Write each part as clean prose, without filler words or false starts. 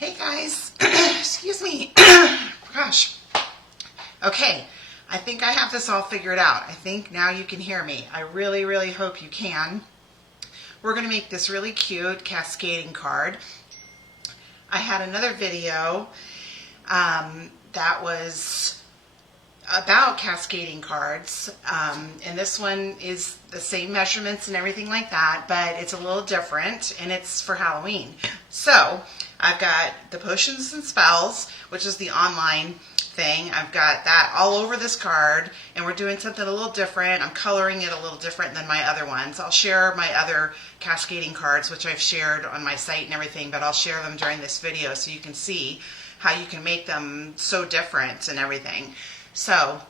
Hey guys, excuse me. Gosh. Okay, I think I have this all figured out. I think now you can hear me. I really, really hope you can. We're going to make this really cute cascading card. I had another video that was about cascading cards, and this one is the same measurements and everything like that, but it's a little different, and it's for Halloween. So I've got the Potions and Spells, which is the online thing. I've got that all over this card, and we're doing something a little different. I'm coloring it a little different than my other ones. I'll share my other cascading cards, which I've shared on my site and everything, but I'll share them during this video so you can see how you can make them so different and everything. So,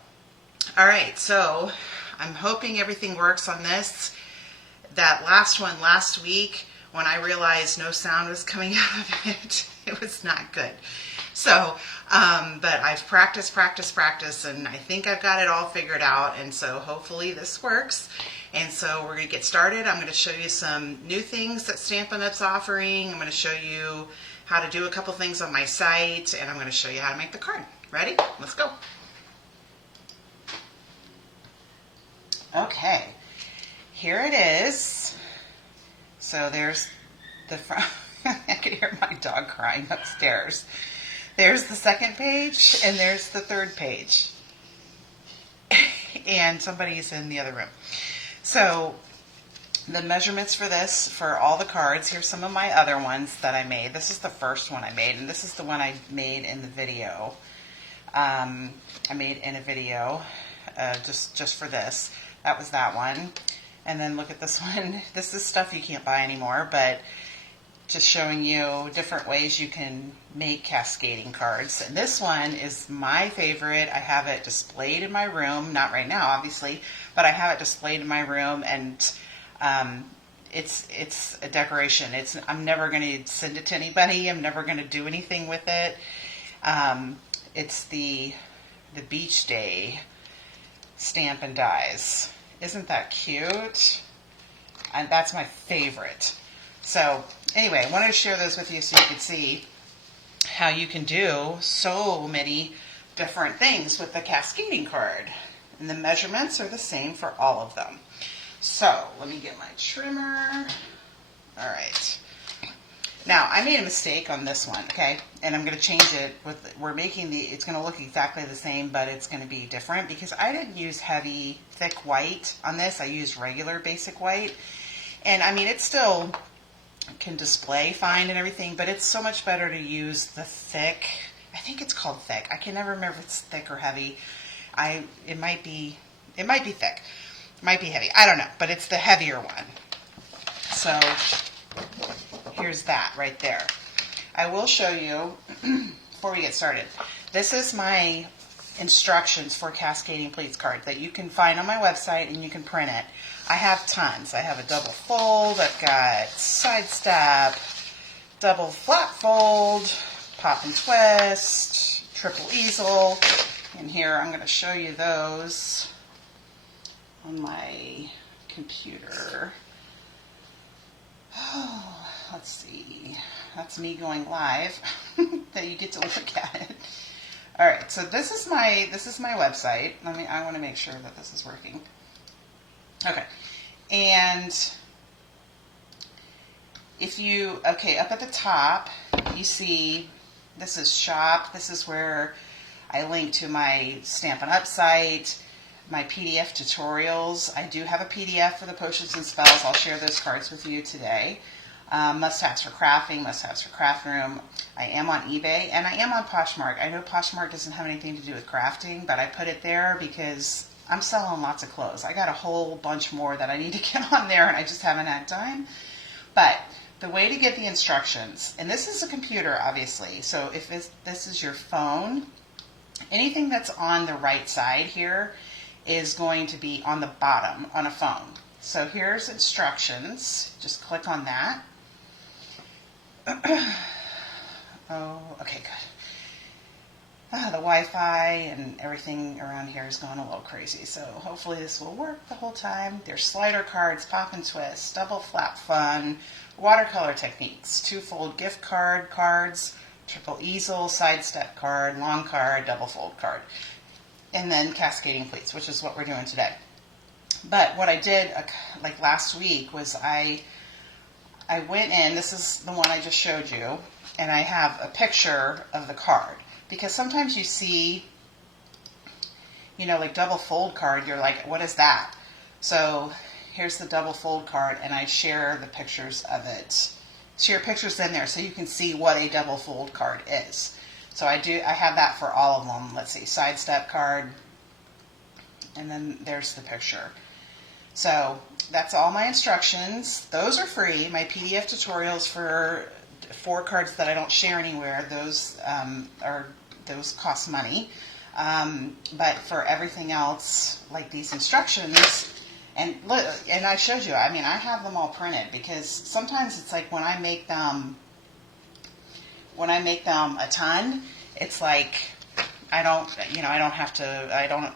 all right, so I'm hoping everything works on this. That last one last week, when I realized no sound was coming out of it, it was not good. So, but I've practiced, and I think I've got it all figured out, and so hopefully this works. And so we're going to get started. I'm going to show you some new things that Stampin' Up's offering. I'm going to show you how to do a couple things on my site, and I'm going to show you how to make the card. Ready? Let's go. Okay, here it is. So there's the front. I can hear my dog crying upstairs. There's the second page, and there's the third page. And somebody's in the other room. So the measurements for this, for all the cards, here's some of my other ones that I made. This is the first one I made, and this is the one I made in the video. I made in a video just for this. That was that one. And then look at this one. This is stuff you can't buy anymore, but just showing you different ways you can make cascading cards. And this one is my favorite. I have it displayed in my room, not right now obviously, but I have it displayed in my room, and it's a decoration. I'm never going to send it to anybody. I'm never going to do anything with it. It's the Beach Day Stamp and Dies. Isn't that cute? And that's my favorite. So anyway, I wanted to share those with you so you could see how you can do so many different things with the cascading card. And the measurements are the same for all of them. So let me get my trimmer. All right. Now, I made a mistake on this one, okay? And I'm going to change it. It's going to look exactly the same, but it's going to be different because I didn't use heavy, thick white on this. I used regular basic white. And I mean, it still can display fine and everything, but it's so much better to use the thick. I think it's called thick. I can never remember if it's thick or heavy. It might be thick. It might be heavy. I don't know, but it's the heavier one. So here's that right there. I will show you before we get started. This is my instructions for Cascading Pleats card that you can find on my website, and you can print it. I have tons. I have a double fold. I've got side step, double flat fold, pop and twist, triple easel. And here I'm going to show you those on my computer. Oh, let's see. That's me going live. That you get to look at it. All right. So this is my website. I want to make sure that this is working. Okay. And up at the top, you see this is shop. This is where I link to my Stampin' Up site, my PDF tutorials. I do have a PDF for the Potions and Spells. I'll share those cards with you today. Must-haves for crafting, must-haves for craft room. I am on eBay, and I am on Poshmark. I know Poshmark doesn't have anything to do with crafting, but I put it there because I'm selling lots of clothes. I got a whole bunch more that I need to get on there, and I just haven't had time. But the way to get the instructions, and this is a computer, obviously, so if this is your phone, anything that's on the right side here is going to be on the bottom on a phone. So here's instructions. Just click on that. Oh, okay, good. The Wi-Fi and everything around here is going a little crazy, so hopefully this will work the whole time. There's slider cards, pop and twist, double flap fun, watercolor techniques, two-fold gift cards, triple easel, side step card, long card, double fold card, and then cascading pleats, which is what we're doing today. But what I did like last week was I went in, this is the one I just showed you, and I have a picture of the card. Because sometimes you see, you know, like double fold card, you're like, what is that? So here's the double fold card, and I share the pictures of it. Share pictures in there so you can see what a double fold card is. So I have that for all of them. Let's see, side step card, and then there's the picture. So that's all my instructions. Those are free. My PDF tutorials for 4 cards that I don't share anywhere, those those cost money. But for everything else, like these instructions, and look, and I showed you, I mean, I have them all printed, because sometimes it's like when I make them a ton, it's like I don't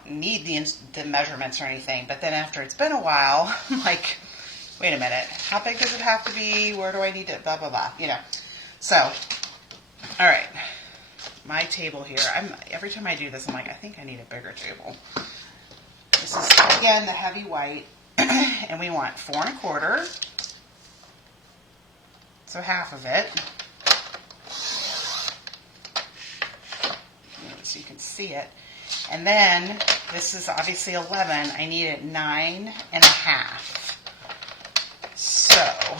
need the measurements or anything. But then after it's been a while, I'm like, wait a minute, how big does it have to be? Where do I need to, blah, blah, blah, you know. So, all right, my table here, every time I do this, I'm like, I think I need a bigger table. This is, again, the heavy white, and we want 4 1/4, so half of it. So you can see it. And then, this is obviously 11, I need it 9 1/2. So,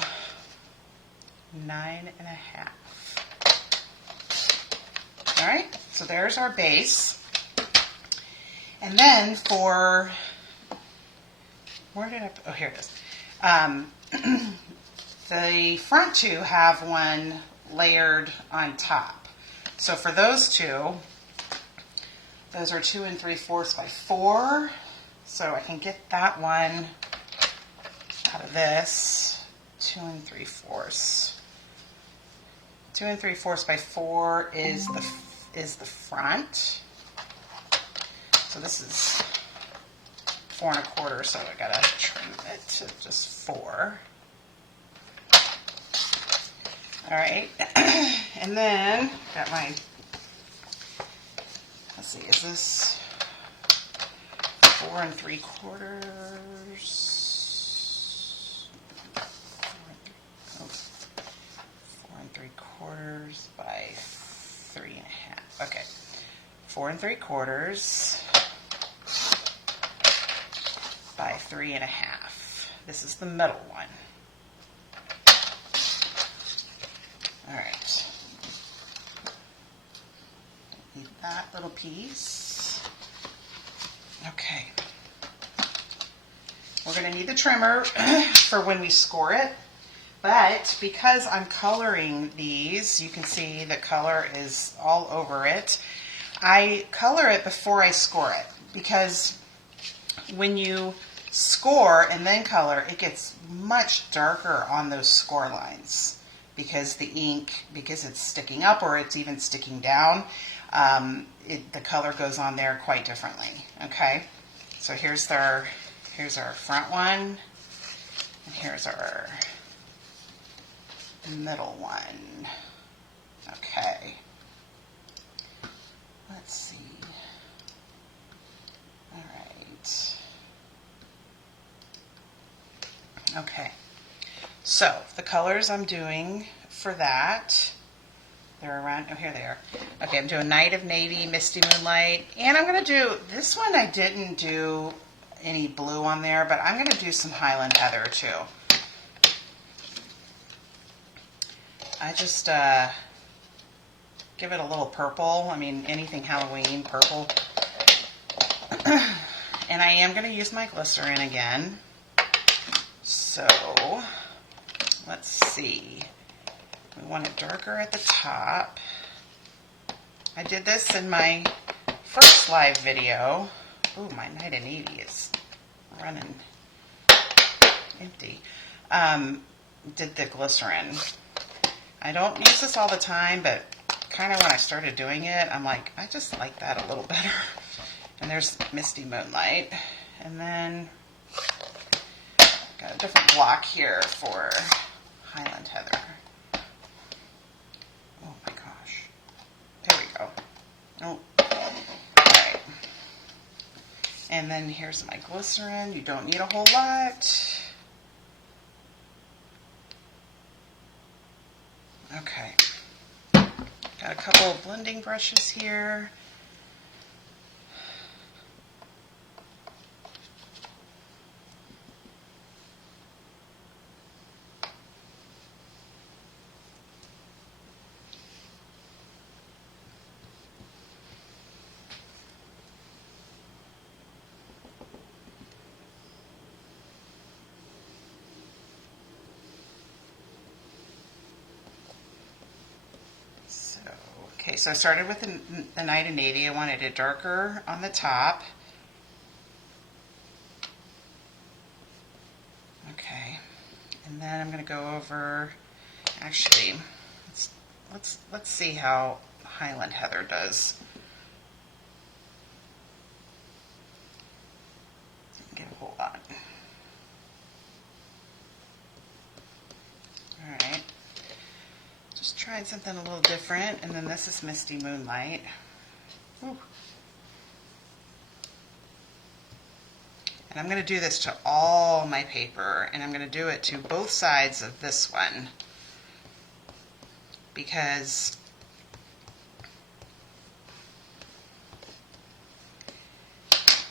9 1/2. All right, so there's our base. And then for, where did oh, here it is. The front two have one layered on top. So for those two, those are 2 3/4 by 4. So I can get that one out of this. 2 3/4. 2 3/4 by 4 is the front. So this is 4 1/4. So I gotta trim it to just 4. All right, and then got my. Let's see, is this 4 3/4? 4 3/4 by 3 1/2. Okay, 4 3/4 by 3 1/2. This is the middle one. All right. Need that little piece. Okay. We're going to need the trimmer for when we score it. But because I'm coloring these, you can see the color is all over it. I color it before I score it, because when you score and then color, it gets much darker on those score lines, because the ink, because it's sticking up or it's even sticking down, the color goes on there quite differently. Okay, so here's our front one, and here's our middle one. Okay, let's see. All right. Okay, so the colors I'm doing for that, they're around, oh, here they are. Okay, I'm doing Night of Navy, Misty Moonlight, and I'm going to do, this one I didn't do any blue on there, but I'm going to do some Highland Heather too. I just give it a little purple. I mean, anything Halloween, purple. And I am going to use my glycerin again. So, let's see. We want it darker at the top. I did this in my first live video. Ooh, my Night of Navy is running empty. Did the glycerin. I don't use this all the time, but kind of when I started doing it, I'm like, I just like that a little better. And there's Misty Moonlight. And then got a different block here for Highland Heather. Oh my gosh. Oh, alright. And then here's my glycerin. You don't need a whole lot. Okay. Got a couple of blending brushes here. Okay, so I started with the Night of Navy. I wanted it darker on the top. Okay, and then I'm going to go over. Actually, let's see how Highland Heather does. Get a whole lot. All right. Just trying something a little different, and then this is Misty Moonlight. Ooh. And I'm going to do this to all my paper, and I'm going to do it to both sides of this one, because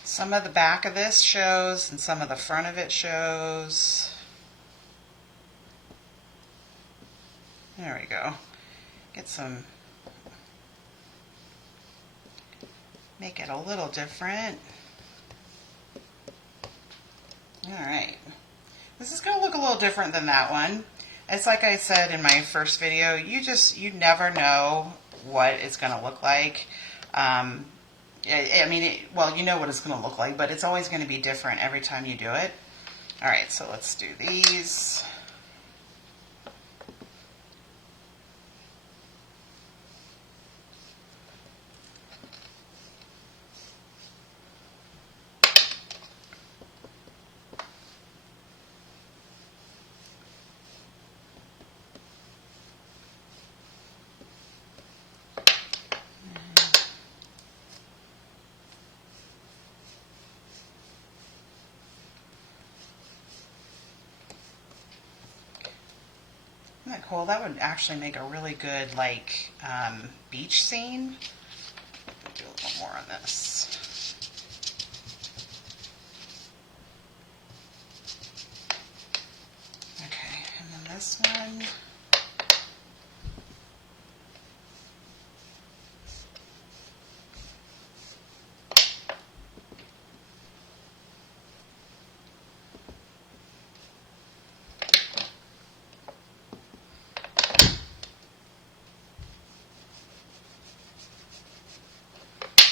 some of the back of this shows and some of the front of it shows. There we go. Get some, make it a little different. Alright. This is going to look a little different than that one. It's like I said in my first video, you never know what it's going to look like. I mean, well, you know what it's going to look like, but it's always going to be different every time you do it. Alright, so let's do these. Isn't that cool? That would actually make a really good, like, beach scene. Do a little more on this. Okay, and then this one.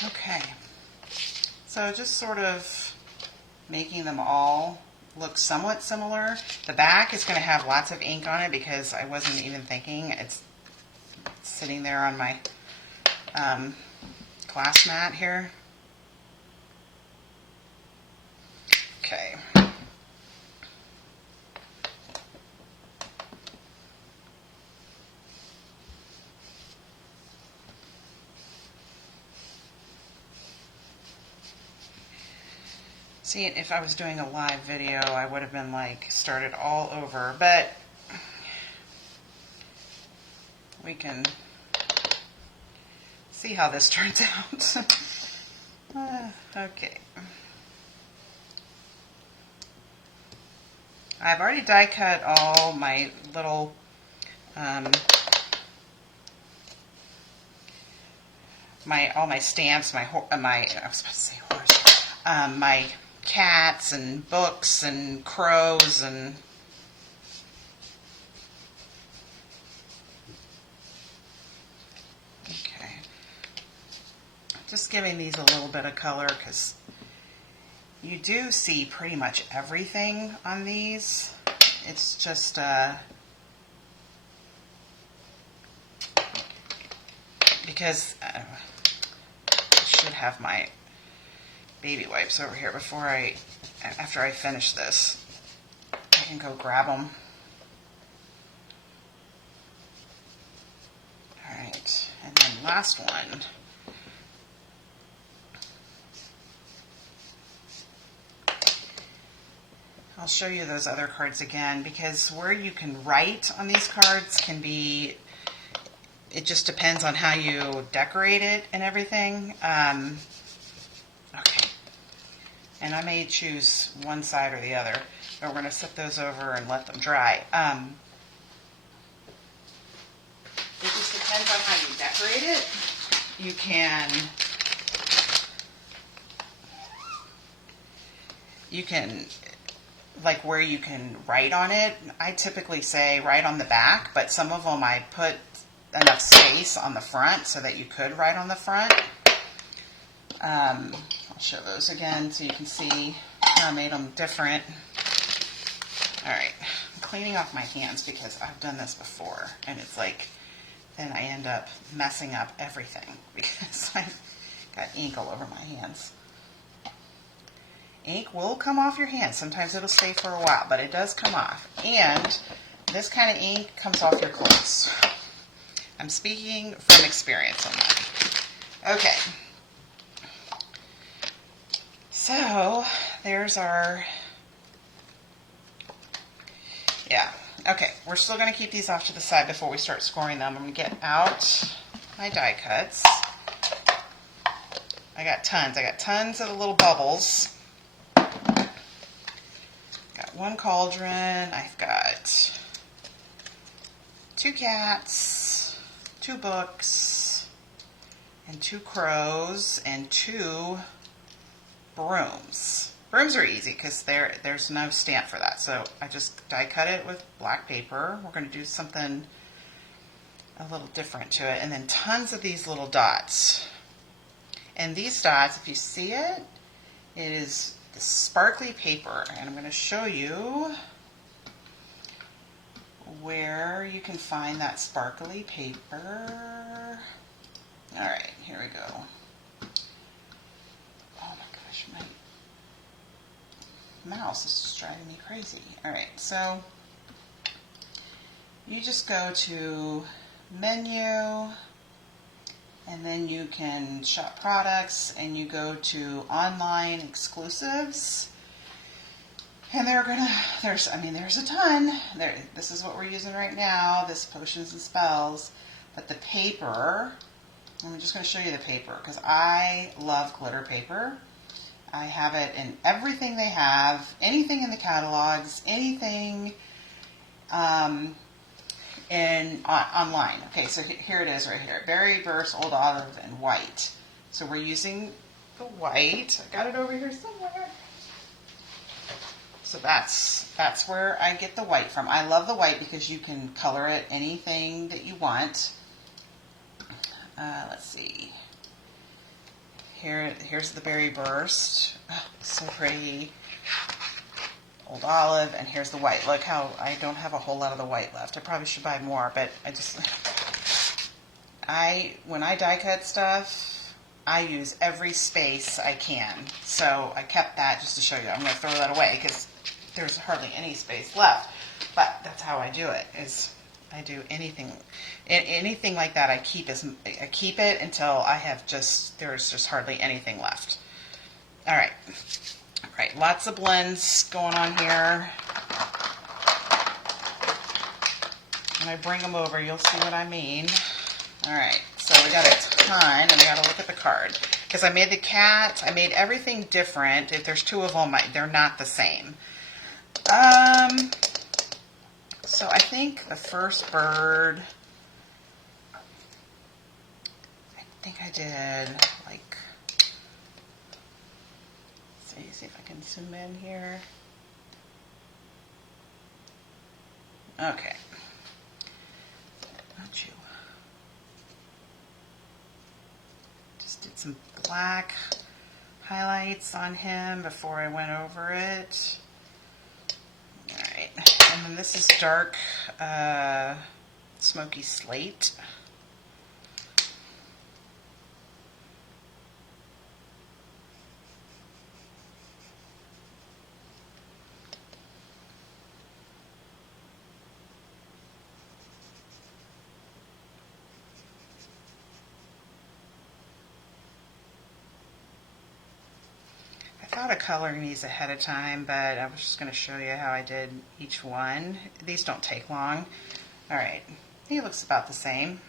Okay, so just sort of making them all look somewhat similar. The back is going to have lots of ink on it because I wasn't even thinking. It's sitting there on my glass mat here. Okay. See, if I was doing a live video, I would have been like, started all over, but we can see how this turns out. Okay. I've already die cut all my little all my stamps, I was about to say horse, my cats and books and crows and okay, just giving these a little bit of color because you do see pretty much everything on these. It's just because I should have my baby wipes over here after I finish this. I can go grab them. Alright, and then last one. I'll show you those other cards again, because where you can write on these cards can be, it just depends on how you decorate it and everything. Okay. And I may choose one side or the other, but we're going to set those over and let them dry. It just depends on how you decorate it. You can, like where you can write on it, I typically say write on the back, but some of them I put enough space on the front so that you could write on the front. I'll show those again so you can see how I made them different. All right, I'm cleaning off my hands because I've done this before, and it's like, then I end up messing up everything because I've got ink all over my hands. Ink will come off your hands. Sometimes it'll stay for a while, but it does come off. And this kind of ink comes off your clothes. I'm speaking from experience on that. Okay. So, there's our... Yeah. Okay, we're still going to keep these off to the side before we start scoring them. I'm going to get out my die cuts. I got tons. I got tons of the little bubbles. Got one cauldron. I've got 2 cats, 2 books, and 2 crows, and 2 brooms. Brooms are easy because there's no stamp for that. So I just die cut it with black paper. We're going to do something a little different to it. And then tons of these little dots. And these dots, if you see it, it is the sparkly paper. And I'm going to show you where you can find that sparkly paper. All right, here we go. Oh my gosh, my mouse is just driving me crazy. Alright, so you just go to menu, and then you can shop products, and you go to online exclusives, and there's a ton. This is what we're using right now, this potions and spells, but the paper, I'm just going to show you the paper, because I love glitter paper. I have it in everything they have, anything in the catalogs, anything online. Okay, so here it is right here. Berry, burst, old olive, and white. So we're using the white. I got it over here somewhere. So that's where I get the white from. I love the white because you can color it anything that you want. Let's see. Here's the berry burst. Oh, so pretty. Old olive, and here's the white. Look how I don't have a whole lot of the white left. I probably should buy more, but when I die cut stuff, I use every space I can. So I kept that just to show you. I'm going to throw that away because there's hardly any space left. But that's how I do it. I do anything like that. I keep it until I have there's just hardly anything left. All right, lots of blends going on here. When I bring them over, you'll see what I mean. All right, so we got a ton, and we got to look at the card because I made the cat. I made everything different. If there's 2 of them, they're not the same. So I think the first bird, I think I did like, let's see if I can zoom in here. Okay. Not you. Just did some black highlights on him before I went over it. Alright, and then this is dark smoky slate. I thought a coloring these ahead of time, but I was just going to show you how I did each one. These don't take long. All right, he looks about the same.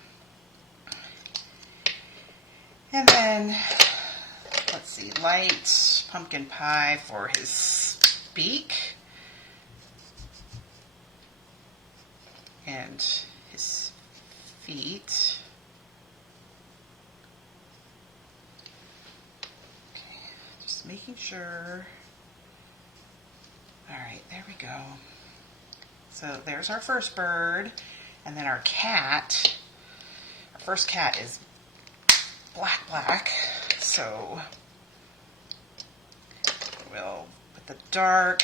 And then, let's see, light pumpkin pie for his beak and his feet. Okay, just making sure. All right, there we go. So there's our first bird, and then our cat. Our first cat is black, so we'll put the dark.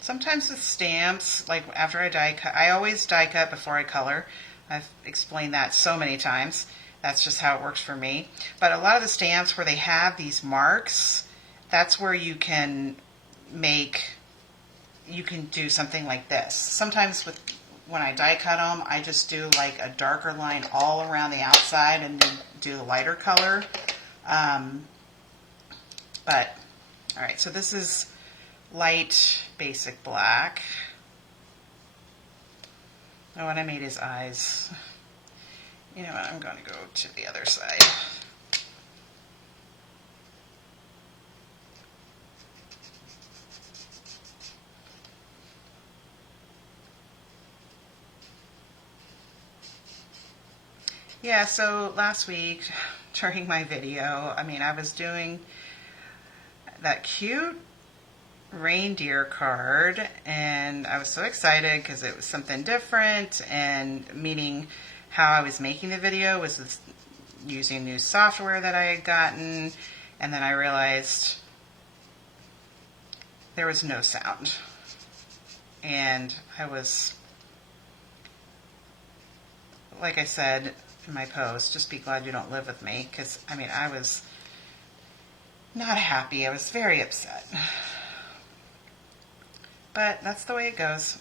Sometimes with stamps, like after I die cut, I always die cut before I color. I've explained that so many times. That's just how it works for me. But a lot of the stamps where they have these marks, that's where you can do something like this. Sometimes when I die cut them, I just do like a darker line all around the outside and then do the lighter color. But, all right, so this is light basic black. Oh, and I made his eyes. You know what, I'm going to go to the other side. Yeah, so last week during my video, I was doing that cute reindeer card, and I was so excited because it was something different, and meaning how I was making the video was using new software that I had gotten, and then I realized there was no sound, and I was, like I said in my post, just be glad you don't live with me, because I was not happy. I was very upset. But that's the way it goes.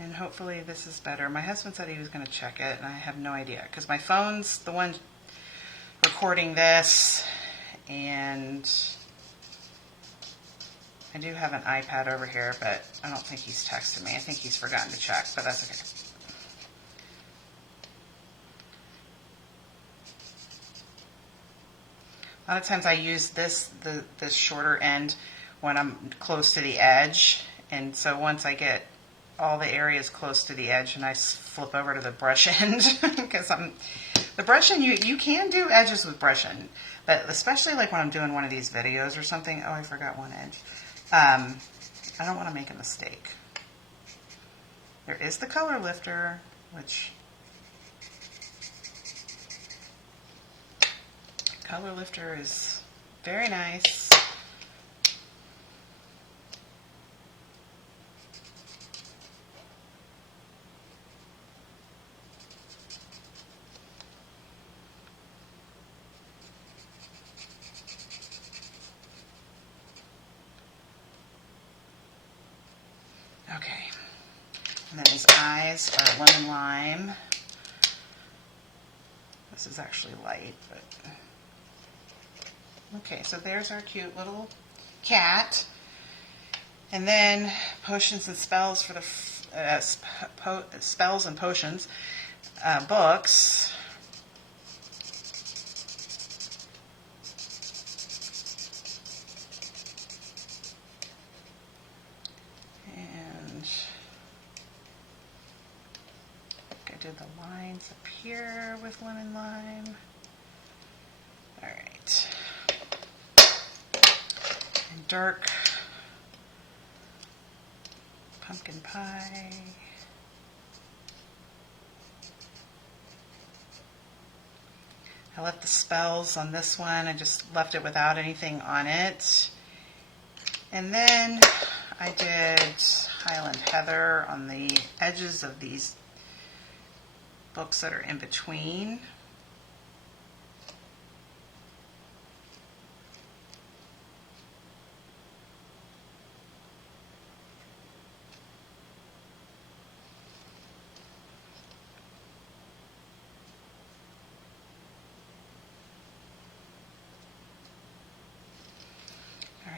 And hopefully this is better. My husband said he was going to check it, and I have no idea. Because my phone's the one recording this, and I do have an iPad over here, but I don't think he's texted me. I think he's forgotten to check, but that's okay. A lot of times I use this shorter end when I'm close to the edge, and so once I get all the areas close to the edge, and I flip over to the brush end, because the brush end, you can do edges with brush end, but especially like when I'm doing one of these videos or something. Oh, I forgot one edge. I don't want to make a mistake. There is the color lifter, which color lifter is very nice. Okay, and then his eyes are lemon lime. This is actually light, but okay, so there's our cute little cat. And then potions and spells for the spells and potions books. And I did the lines up here with lemon lime. All right. And dark pumpkin pie. I left the spells on this one. I just left it without anything on it. And then I did Highland Heather on the edges of these books that are in between.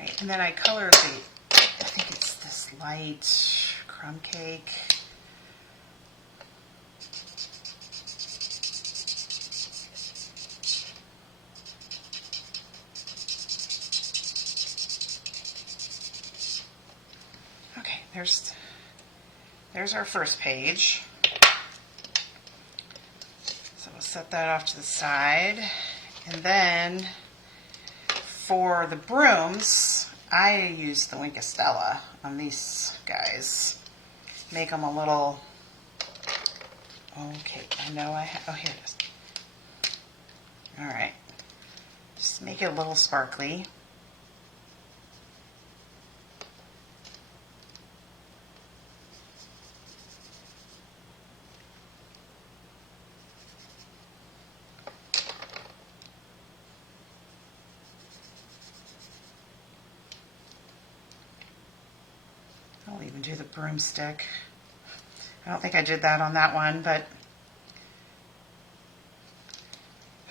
right, and then I colored I think it's this light crumb cake. Okay, there's our first page. So we'll set that off to the side. And then for the brooms, I use the Wink of Stella on these guys. Make them a little, okay, I know I have, oh, here it is. All right, just make it a little sparkly. I'll even do the broomstick. I don't think I did that on that one, but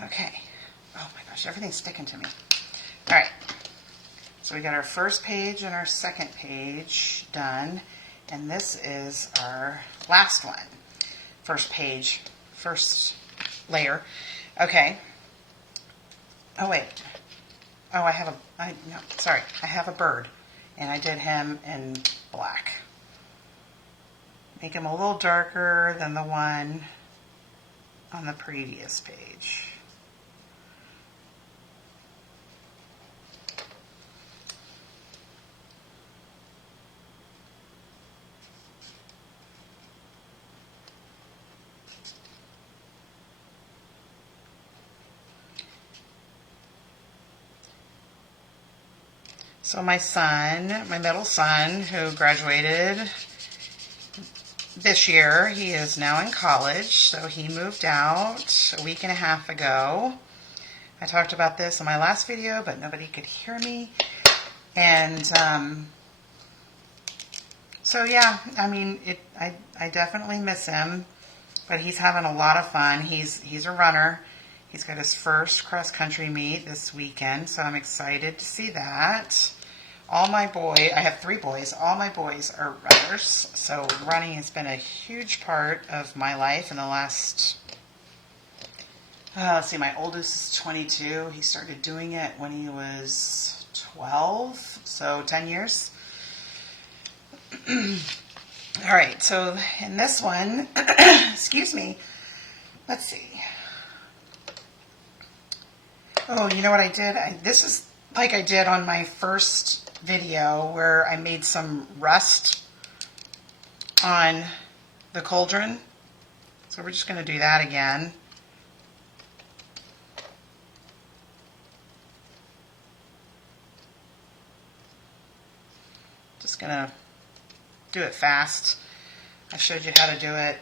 okay. Oh my gosh, everything's sticking to me. All right, so we got our first page and our second page done, and this is our last one. First page, first layer. Okay. Oh wait. Oh, I have a bird, and I did him in black. Make him a little darker than the one on the previous page. So my son, my middle son, who graduated this year, he is now in college, so he moved out a week and a half ago. I talked about this in my last video, but nobody could hear me. And so yeah, I mean, I definitely miss him, but he's having a lot of fun. He's a runner. He's got his first cross-country meet this weekend, so I'm excited to see that. I have 3 boys. All my boys are runners, so running has been a huge part of my life in the last, let's see, my oldest is 22. He started doing it when he was 12, so 10 years. All right, so in this one, excuse me, let's see. Oh, you know what I did? This is like I did on my first video where I made some rust on the cauldron. So we're just going to do that again. Just going to do it fast. I showed you how to do it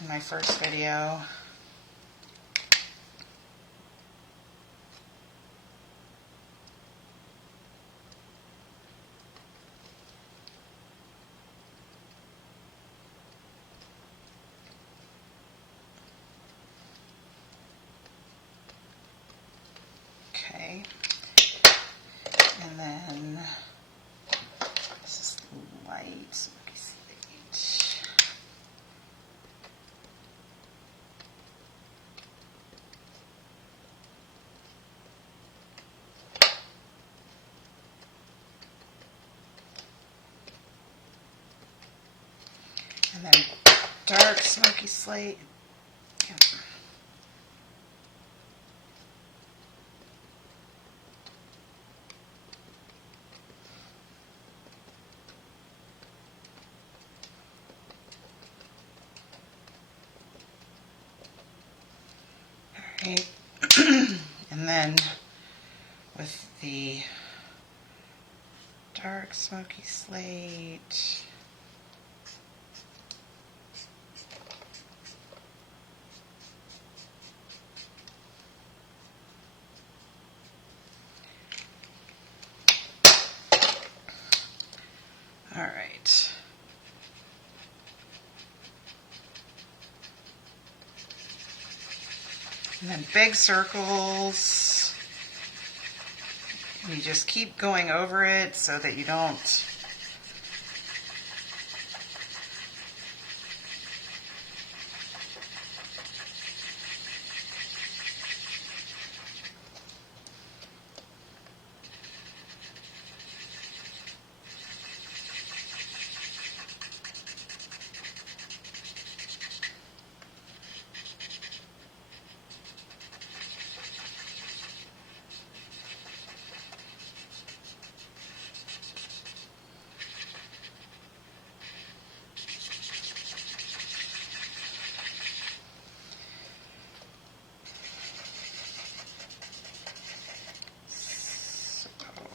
in my first video. Okay, and then this is light smoky slate. And then dark smoky slate. Yep. Right. And then with the dark smoky slate, all right. And then big circles. You just keep going over it so that you don't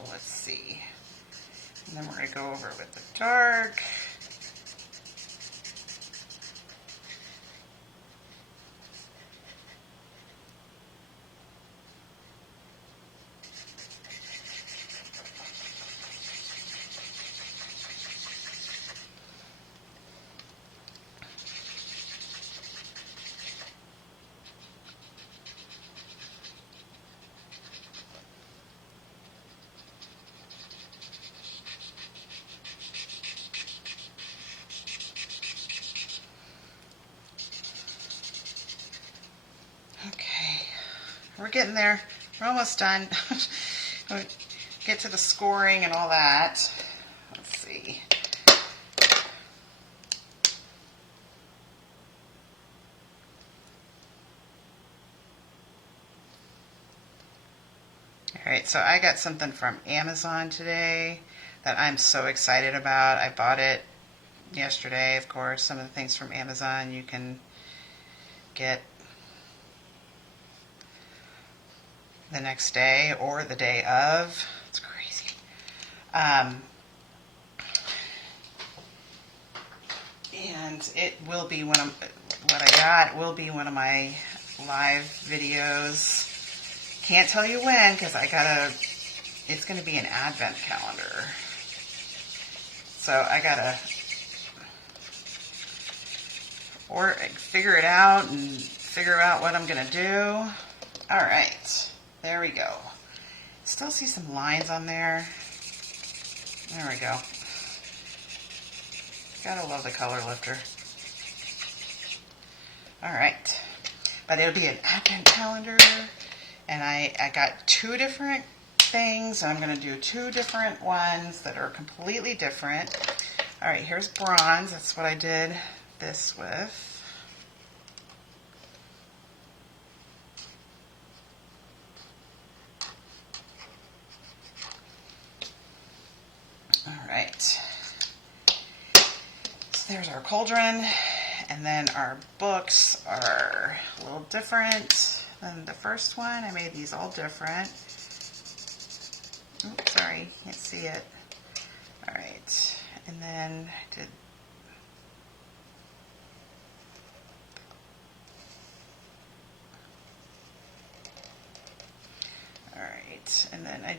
let's see. And then we're going to go over with the dark. Okay, we're getting there. We're almost done. We'll get to the scoring and all that. Let's see. All right, so I got something from Amazon today that I'm so excited about. I bought it yesterday, of course. Some of the things from Amazon you can get the next day or the day of. It's crazy. And it will be what I got will be one of my live videos. Can't tell you when because it's going to be an advent calendar. So I gotta figure it out and figure out what I'm going to do. All right. There we go. Still see some lines on there. There we go. Gotta love the color lifter. All right. But it'll be an advent calendar. And I got two different things. I'm going to do two different ones that are completely different. All right, here's bronze. That's what I did this with. All right, so there's our cauldron, and then our books are a little different than the first one. I made these all different. Oops, sorry, can't see it. All right, and then I did all right, and then I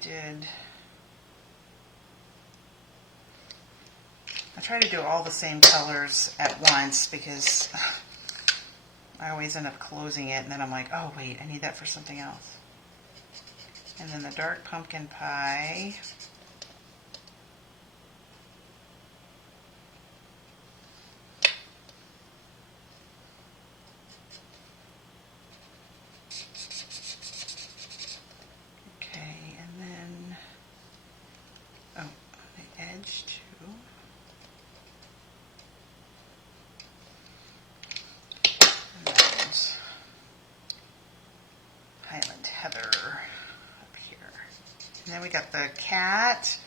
try to do all the same colors at once because I always end up closing it and then I'm like, oh wait, I need that for something else. And then the dark pumpkin pie. Okay, and then, oh, the edge too. Highland Heather up here. And then we got the cat.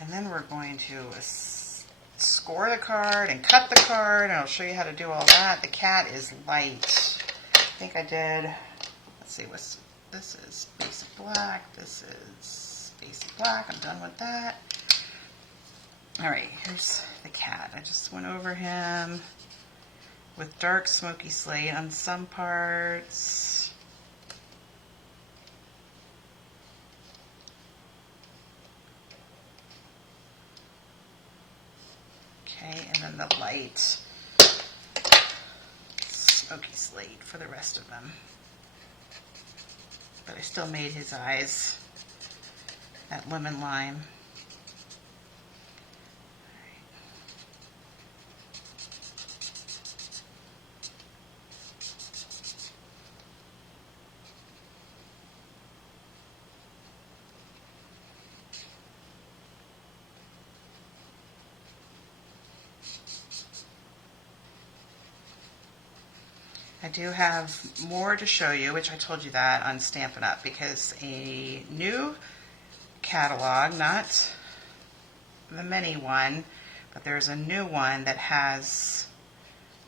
And then we're going to score the card and cut the card. And I'll show you how to do all that. The cat is light. I think I did, let's see, this is basic black. This is basic black. I'm done with that. All right, here's the cat. I just went over him with dark smoky slate on some parts. Okay, and then the light smoky slate for the rest of them. But I still made his eyes that lemon lime. I do have more to show you, which I told you that on Stampin' Up, because a new catalog, not the mini one, but there's a new one that has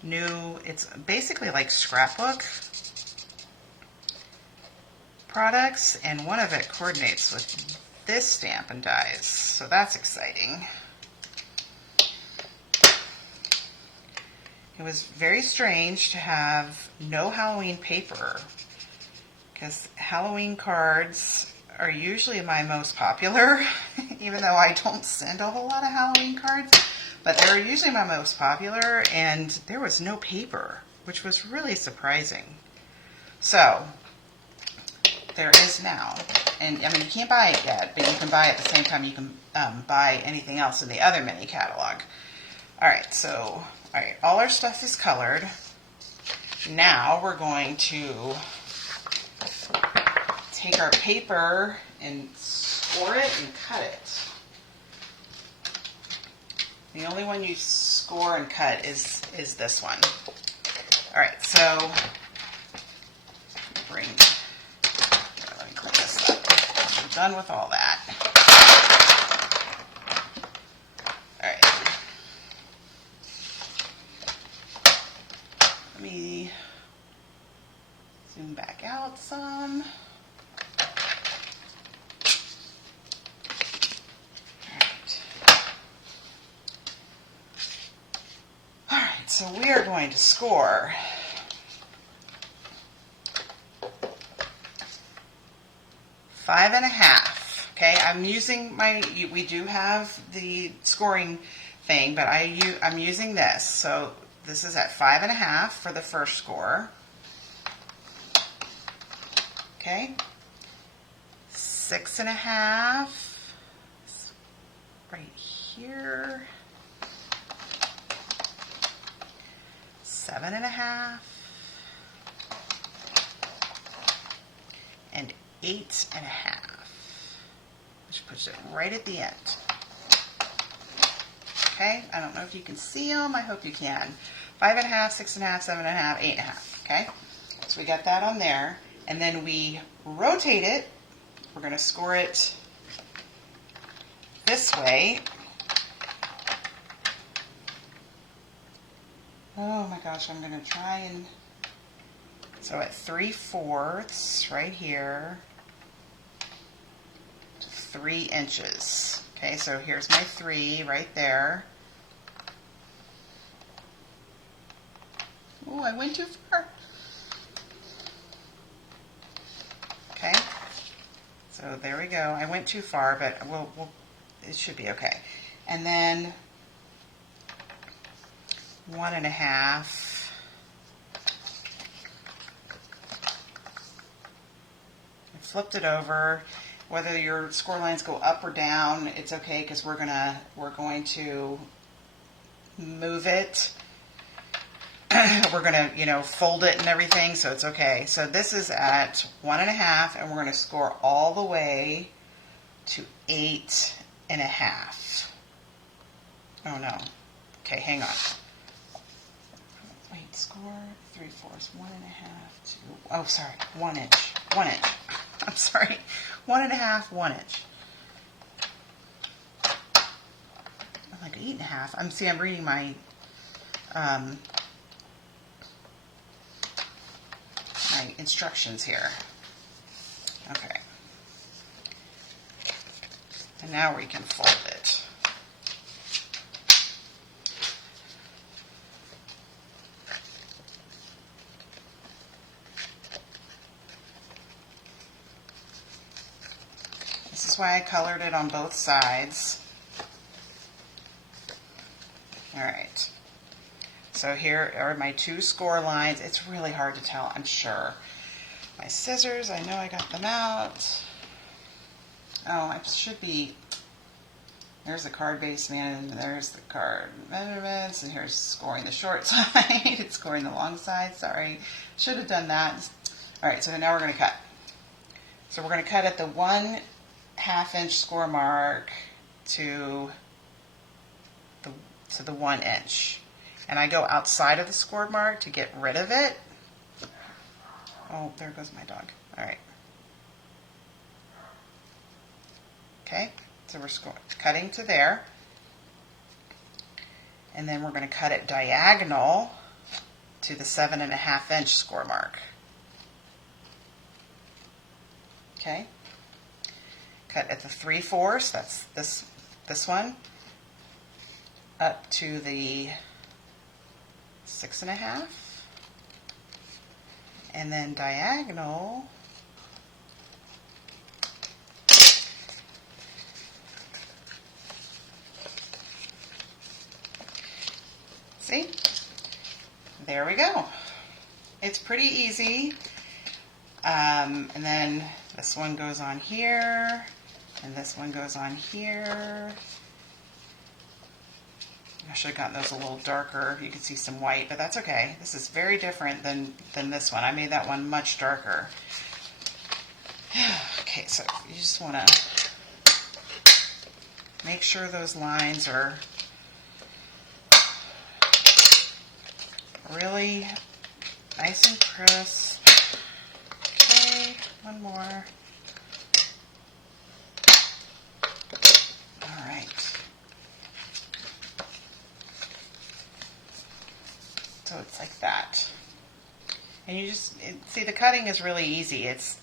new, it's basically like scrapbook products, and one of it coordinates with this Stampin' Dies, so that's exciting. It was very strange to have no Halloween paper, because Halloween cards are usually my most popular, even though I don't send a whole lot of Halloween cards, but they're usually my most popular, and there was no paper, which was really surprising. So, there is now, and I mean, you can't buy it yet, but you can buy it at the same time you can buy anything else in the other mini catalog. Alright, so, alright, all our stuff is colored. Now we're going to take our paper and score it and cut it. The only one you score and cut is this one. Alright, so let me clean this up. We're done with all that. Alright. Let me zoom back out some. Alright, so we are going to score 5.5. Okay, I'm using we do have the scoring thing, but I'm using this. So this is at 5.5 for the first score. Okay, 6.5 right here. 7.5 and 8.5, which puts it right at the end. Okay, I don't know if you can see them. I hope you can. 5.5, 6.5, 7.5, 8.5. Okay, so we got that on there, and then we rotate it. We're going to score it this way. Oh my gosh, I'm going to try and, so at 3/4 right here to 3 inches. Okay, so here's my 3 right there. Oh, I went too far. Okay, so there we go. I went too far, but it should be okay. And then 1.5. I flipped it over. Whether your score lines go up or down, it's okay, because we're going to move it. We're going to, fold it and everything, so it's okay. So this is at 1.5, and we're going to score all the way to 8.5. Oh no. Okay, hang on. Wait, score 3/4, 1.5, 2. Oh, sorry, 1 inch. 1 inch. I'm sorry, 1.5, 1 inch. I'm like 8.5. I'm reading my my instructions here. Okay. And now we can fold it. This is why I colored it on both sides. All right. So here are my 2 score lines. It's really hard to tell, I'm sure. My scissors, I know I got them out. Oh, it should be, there's the card base man, there's the card measurements, and here's scoring the short side, it's scoring the long side, sorry. Should have done that. All right, so now we're going to cut. So we're going to cut at the 1/2 inch score mark to the 1 inch. And I go outside of the score mark to get rid of it. Oh, there goes my dog. All right. Okay, so we're cutting to there. And then we're going to cut it diagonal to the 7.5 inch score mark. Okay. Cut at the 3/4, that's this one, up to the 6.5, and then diagonal see? There we go. It's pretty easy. And then this one goes on here, and this one goes on here. I should have gotten those a little darker. You can see some white, but that's okay. This is very different than this one. I made that one much darker. Okay, so you just want to make sure those lines are really nice and crisp. Okay, one more. All right. So it's like that. And you just see the cutting is really easy. It's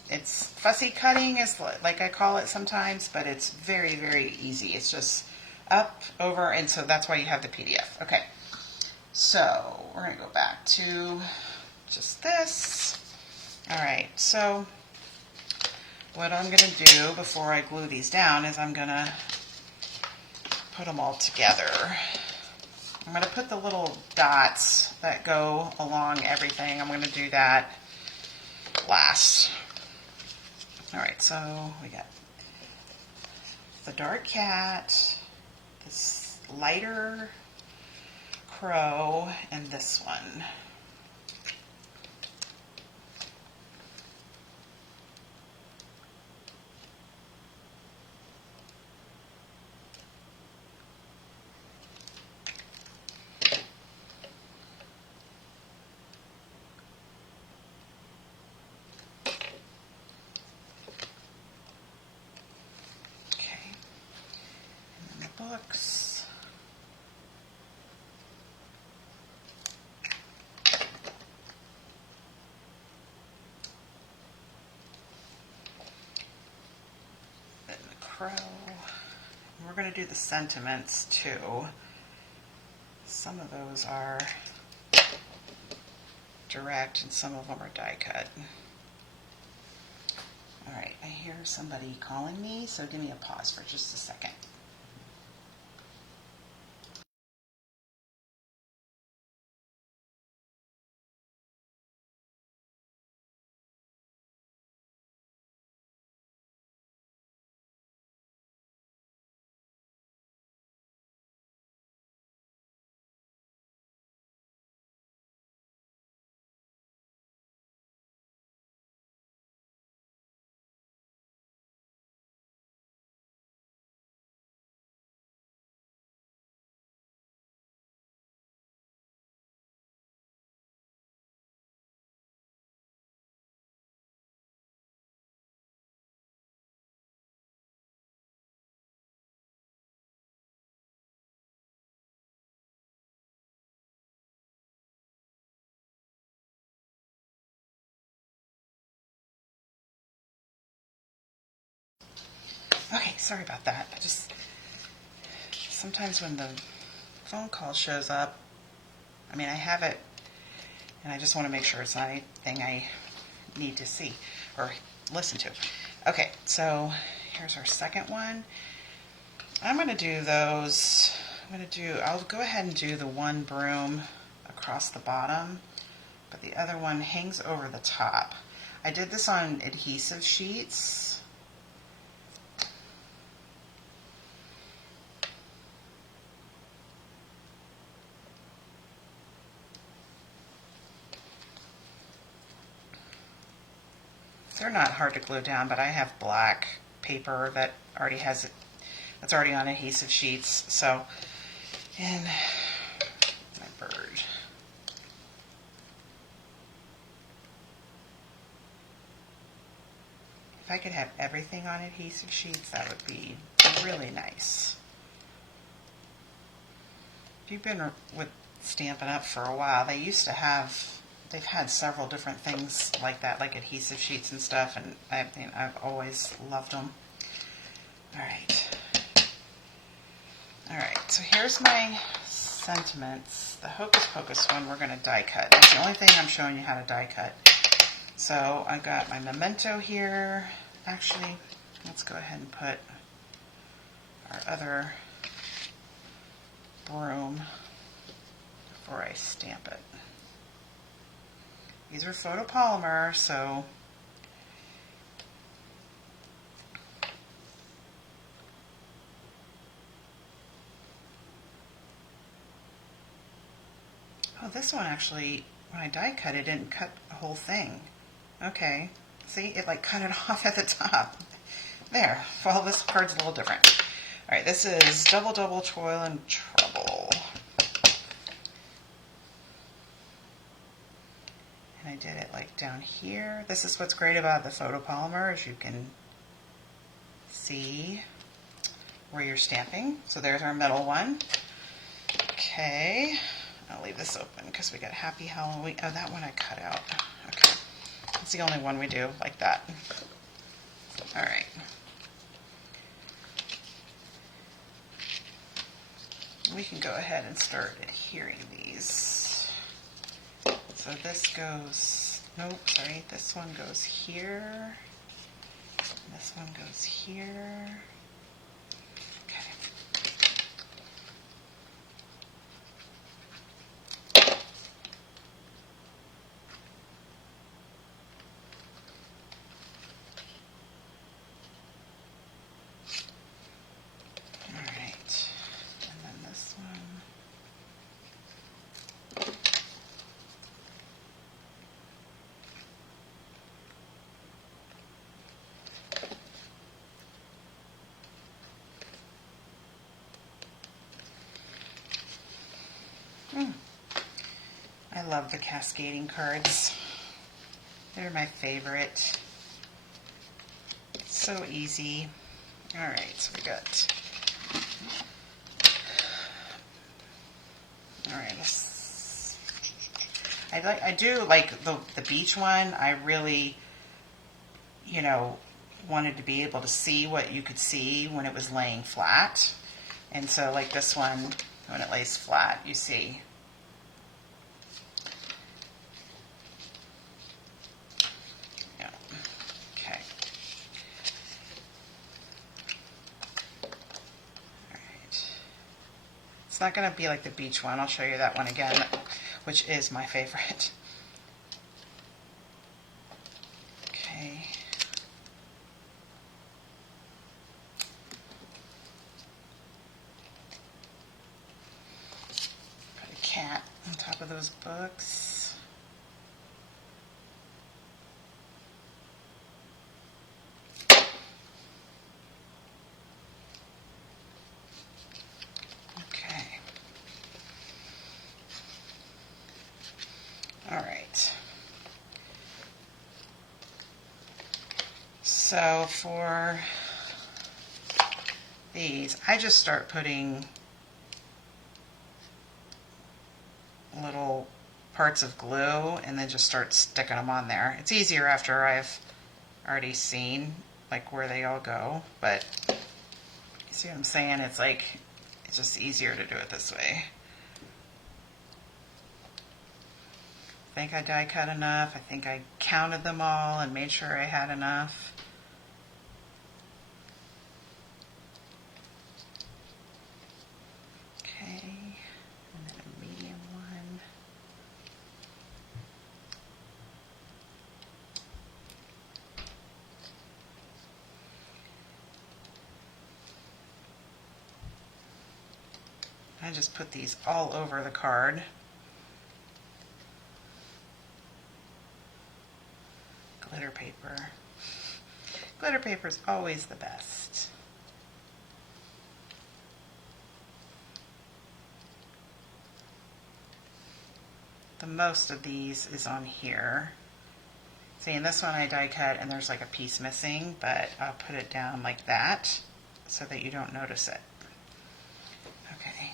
fussy cutting, is like I call it sometimes, but it's very, very easy. It's just up, over, and so that's why you have the PDF. Okay. So we're going to go back to just this. All right, so what I'm going to do before I glue these down is I'm going to put them all together. I'm going to put the little dots that go along everything. I'm going to do that last. All right, so we got the dark cat, this lighter crow, and this one. Okay, and then the books. Crow. We're going to do the sentiments too. Some of those are direct and some of them are die cut. All right, I hear somebody calling me, so give me a pause for just a second. Okay, sorry about that. Sometimes when the phone call shows up, I mean, I have it, and I just want to make sure it's not anything I need to see or listen to. Okay, so here's our second one. I'm going to do those. I'll go ahead and do the one broom across the bottom, but the other one hangs over the top. I did this on adhesive sheets. They're not hard to glue down, but I have black paper that already has it, that's already on adhesive sheets. So, and my bird. If I could have everything on adhesive sheets, that would be really nice. If you've been with Stampin' Up! For a while, they used to have, they've had several different things like that, like adhesive sheets and stuff, and I've always loved them. Alright. Alright, so here's my sentiments. The Hocus Pocus one we're going to die cut. That's the only thing I'm showing you how to die cut. So I've got my memento here. Actually, let's go ahead and put our other broom before I stamp it. These are photopolymer, so oh, this one actually, when I die cut, it didn't cut the whole thing. Okay, see, it like cut it off at the top. There, well, this card's a little different. All right, this is Double Double Toil and Trouble. And I did it like down here. This is what's great about the photopolymer, is you can see where you're stamping. So there's our middle one. Okay, I'll leave this open because we got Happy Halloween. Oh, that one I cut out. Okay, it's the only one we do like that. All right. We can go ahead and start adhering these. So this goes, nope, sorry, this one goes here. This one goes here. Okay. All right. And then this one. I love the Cascading cards. They're my favorite. It's so easy. All right, so we got. All right, I do like the beach one. I really, wanted to be able to see what you could see when it was laying flat. And so like this one, when it lays flat, you see. Yeah. Okay. All right. It's not going to be like the beach one. I'll show you that one again, which is my favorite. Okay. Put a cat on top of those books. Okay. All right. So for these, I just start putting little parts of glue and then just start sticking them on there. It's easier after I've already seen like where they all go, but you see what I'm saying? It's like, it's just easier to do it this way. I think I die cut enough. I think I counted them all and made sure I had enough. Okay, and then a medium one. I just put these all over the card. Glitter paper. Glitter paper is always the best. The most of these is on here. See, in this one I die cut and there's like a piece missing, but I'll put it down like that so that you don't notice it. Okay.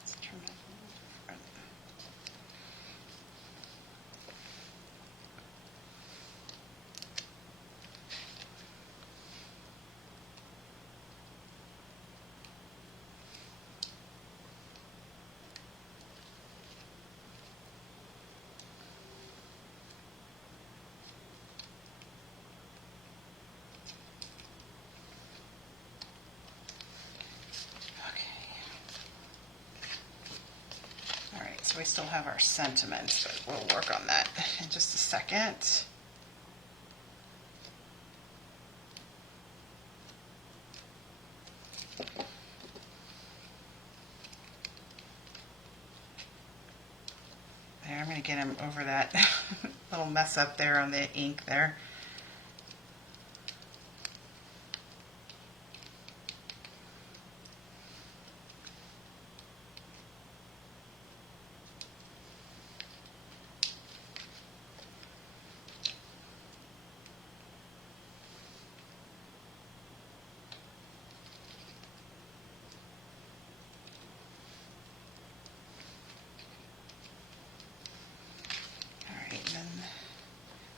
Let's turn it a little different. So we still have our sentiments, but we'll work on that in just a second. There, I'm going to get him over that little mess up there on the ink there.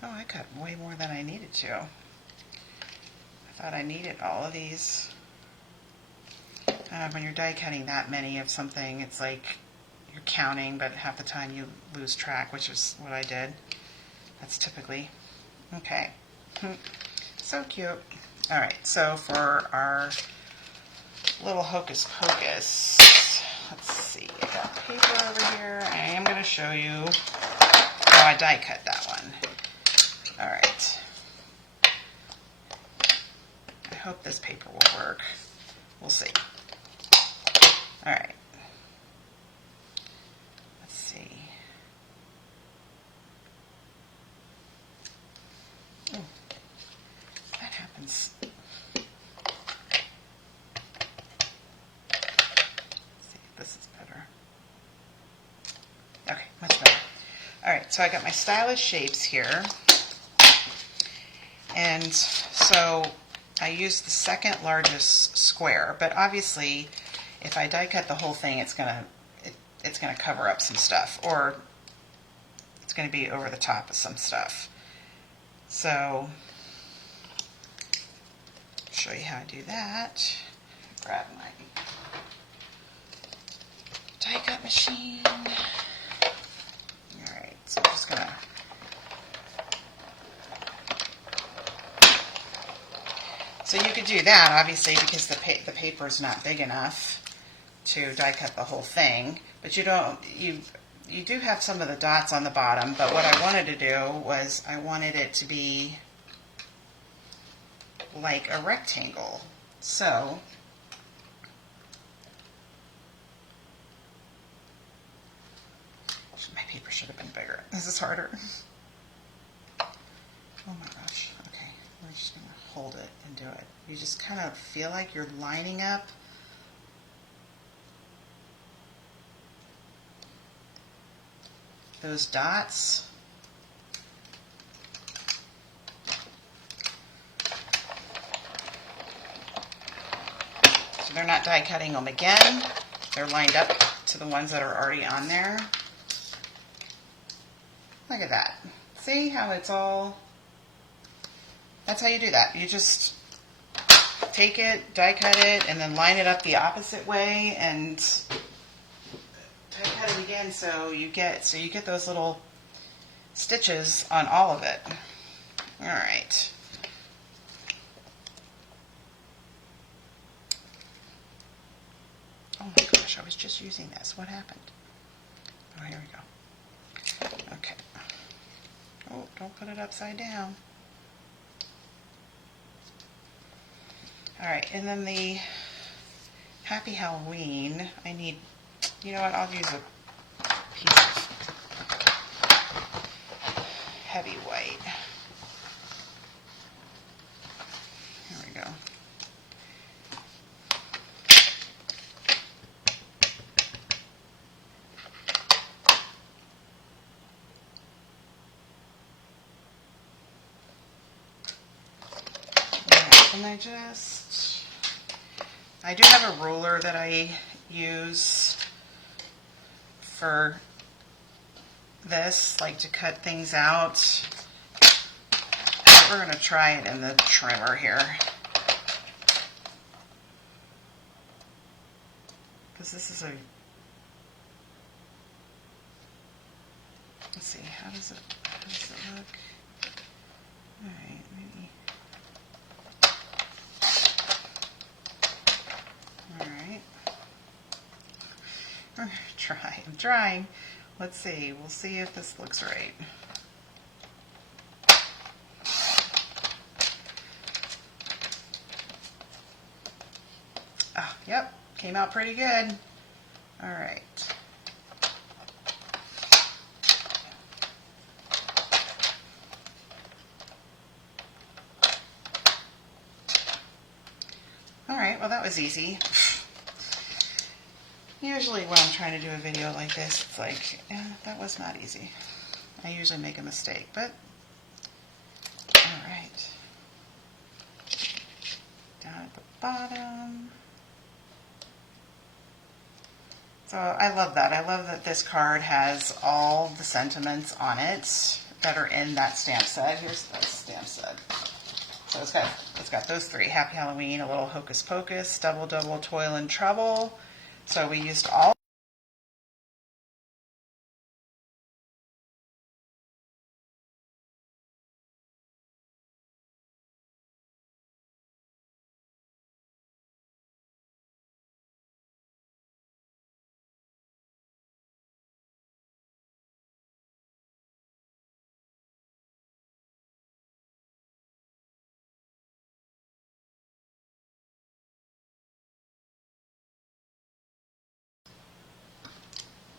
Oh, I cut way more than I needed to. I thought I needed all of these. When you're die cutting that many of something, it's like you're counting, but half the time you lose track, which is what I did. That's typically. Okay. So cute. All right, so for our little hocus pocus, let's see, I got paper over here. I am going to show you how I die cut that one. All right. I hope this paper will work. We'll see. All right. Let's see. Ooh, that happens. Let's see if this is better. Okay, much better. All right, so I got my stylish shapes here. And so I used the second largest square, but obviously if I die cut the whole thing, it's gonna cover up some stuff, or it's gonna be over the top of some stuff. So I'll show you how I do that. Grab my die cut machine. All right, so I'm just gonna So you could do that, obviously, because the paper is not big enough to die cut the whole thing. But you do have some of the dots on the bottom. But what I wanted to do was I wanted it to be like a rectangle. So my paper should have been bigger. This is harder. Oh my gosh. Okay, we're just gonna hold it and do it. You just kind of feel like you're lining up those dots. So they're not die cutting them again. They're lined up to the ones that are already on there. Look at that. See how it's all... That's how you do that. You just take it, die cut it, and then line it up the opposite way and die cut it again so you get those little stitches on all of it. All right. Oh my gosh, I was just using this. What happened? Oh, here we go. Okay. Oh, don't put it upside down. All right, and then the Happy Halloween, I need, you know what, I'll use a piece of heavy white. Here we go. And I do have a ruler that I use for this, like to cut things out. We're going to try it in the trimmer here. Because this is a, let's see, how does it look? All right, maybe. All right. I'm trying. Let's see. We'll see if this looks right. Oh, yep. Came out pretty good. All right. All right. Well, that was easy. Usually when I'm trying to do a video like this, it's like, that was not easy. I usually make a mistake, but all right. Down at the bottom. So I love that. I love that this card has all the sentiments on it that are in that stamp set. Here's the stamp set. So it's got those three: Happy Halloween, a little Hocus Pocus, Double Double, Toil and Trouble. So we used all.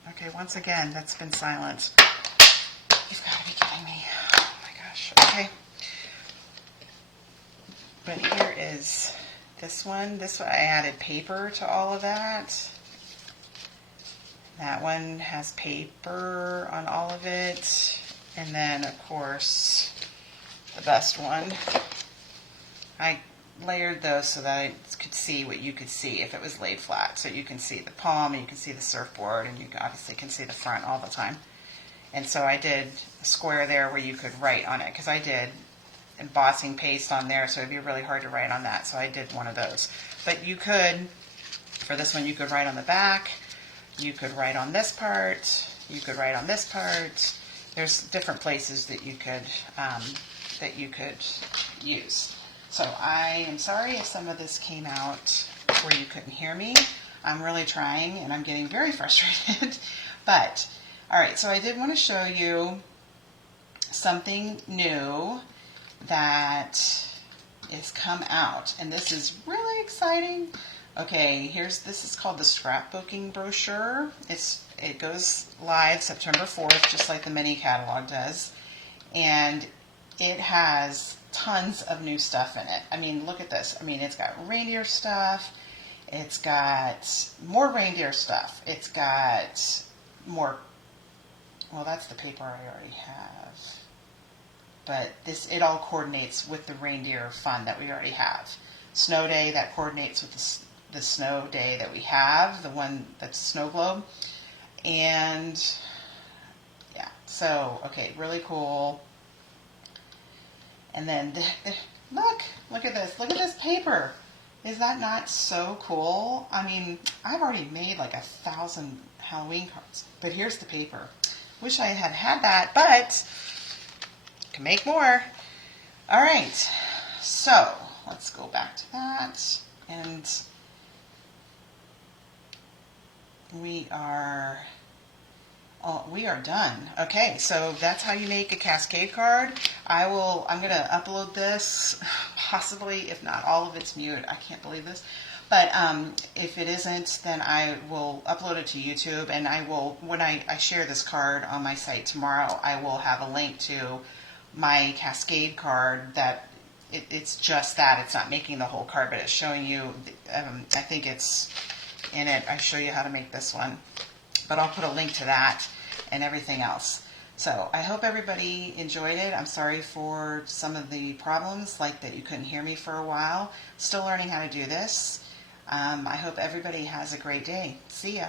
Okay, once again, that's been silent. You've got to be kidding me. Oh my gosh. Okay. But here is this one. This one, I added paper to all of that. That one has paper on all of it. And then, of course, the best one. I layered those so that I could see what you could see if it was laid flat. So you can see the palm, and you can see the surfboard, and you obviously can see the front all the time. And so I did a square there where you could write on it, because I did embossing paste on there, so it'd be really hard to write on that. So I did one of those. But you could, for this one, you could write on the back. You could write on this part. You could write on this part. There's different places that you could use. So I am sorry if some of this came out where you couldn't hear me. I'm really trying, and I'm getting very frustrated. But, all right, so I did want to show you something new that is come out, and this is really exciting. Okay, this is called the scrapbooking brochure. It goes live September 4th, just like the mini catalog does, and it has tons of new stuff in it. I mean, look at this. I mean, it's got reindeer stuff. It's got more reindeer stuff. It's got more, well, that's the paper I already have. But it all coordinates with the reindeer fun that we already have. Snow Day, that coordinates with the snow day that we have, the one that's snow globe. And yeah, so, okay, really cool. And then, look at this. Look at this paper. Is that not so cool? I mean, I've already made like 1,000 Halloween cards. But here's the paper. Wish I had had that, but can make more. All right. So, let's go back to that. And we are Oh, we are done. Okay, so that's how you make a Cascade card. I'm going to upload this, possibly, if not all of it's mute. I can't believe this. But if it isn't, then I will upload it to YouTube, and I will, when I share this card on my site tomorrow, I will have a link to my Cascade card that it's just that. It's not making the whole card, but it's showing you, I think it's in it. I show you how to make this one. But I'll put a link to that and everything else. So I hope everybody enjoyed it. I'm sorry for some of the problems, like that you couldn't hear me for a while. Still learning how to do this. I hope everybody has a great day. See ya.